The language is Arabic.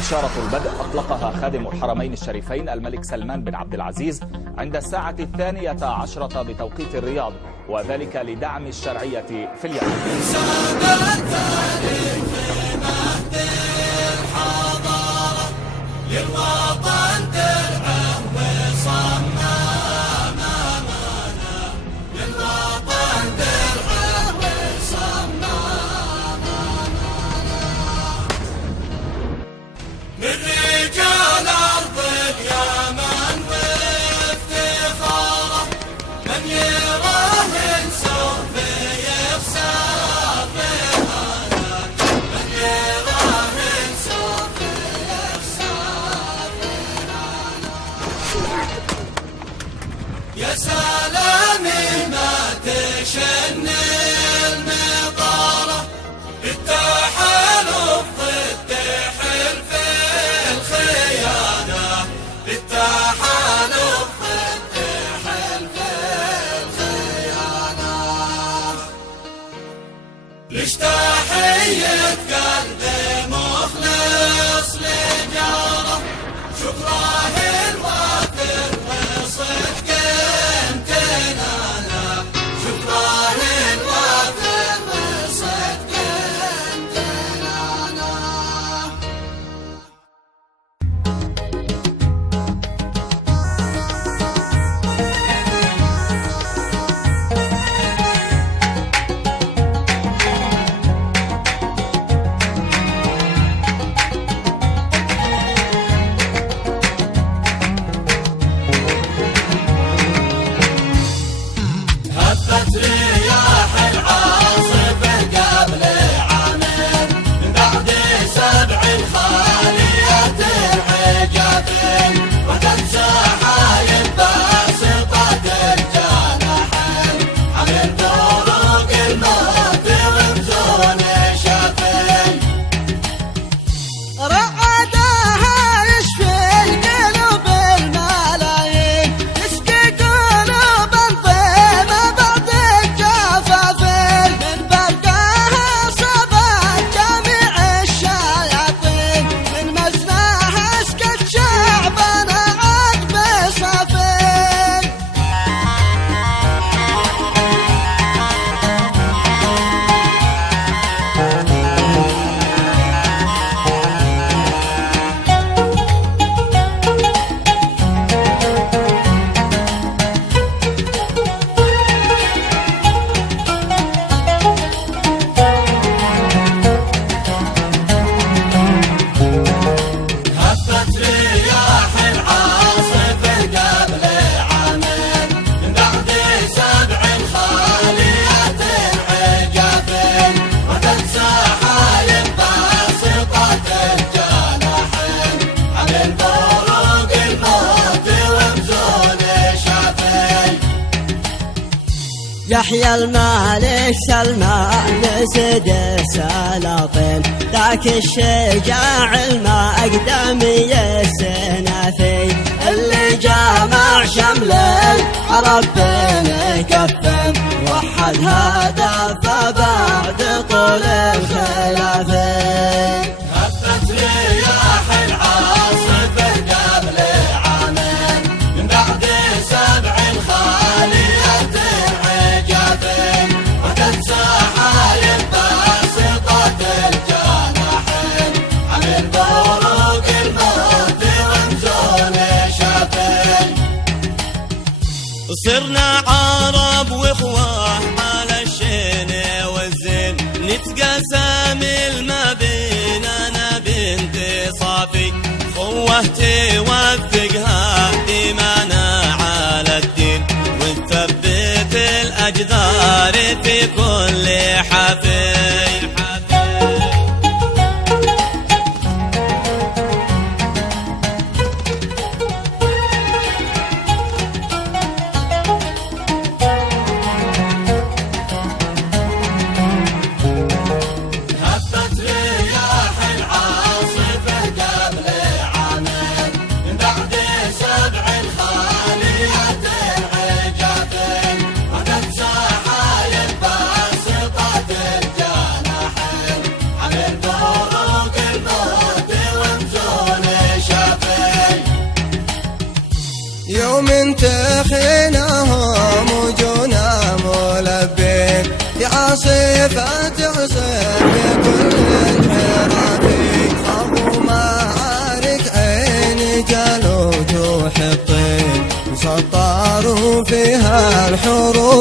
إشارة البدء أطلقها خادم الحرمين الشريفين الملك سلمان بن عبد العزيز عند الساعة 12 بتوقيت الرياض، وذلك لدعم الشرعية في اليمن. يا سلامي ما تشن المطارة التحالف ضد حلف الخيانة، التحالف ضد حلف الخيانة. ليش تحية قلب مخلص لجاره، شكره الوافر وصدق امتنانا، شكره الوافر وصدق امتنانا. هبت رياح العاصفة قبل عامين، من بعد 7 خالية العجافين، وتنسى حايل باسطة الجناحين، حمل بروق الموت ومزون شافين. رعدها يشفي القلوب الملايين، يسقي قلوب الضيمة بعد الجفافين، من برقاها صبت جميع الشياطين، من مزناها اسكت شعبنا عقب صافين. هبت رياح العاصفة قبل عامين، من بعد 7 خالية العجافين، وتنسى حايل باسطة الجناحين، حمل بروق الموت ومزون شافين. يحيى الملك سلمان سيد السلاطين، ذاك الشجاع المقدم السنافي، اللي جمع شمل العرب بين كفين، وحد هدف بعد طول الخلافين. هبت رياح العاصفة قبل عامين، من بعد 7 خالية العجافين، وتنسى حايل باسطة الجناحين، حمل بروق الموت ومزون شافين. صرنا عرب واخوة على الشين والزين، نتقاسم ما بيننا بنت صافي، خوة توثقها دمانا على الدين، وتثبت الأجدار في كل حفل. هبت رياح العاصفة قبل عامين، تخينهم وجونا ملبين يا عاصفة تعصف بكل انحرافي أبو معارك عين جالوت وحطين سطروا فيها الحروب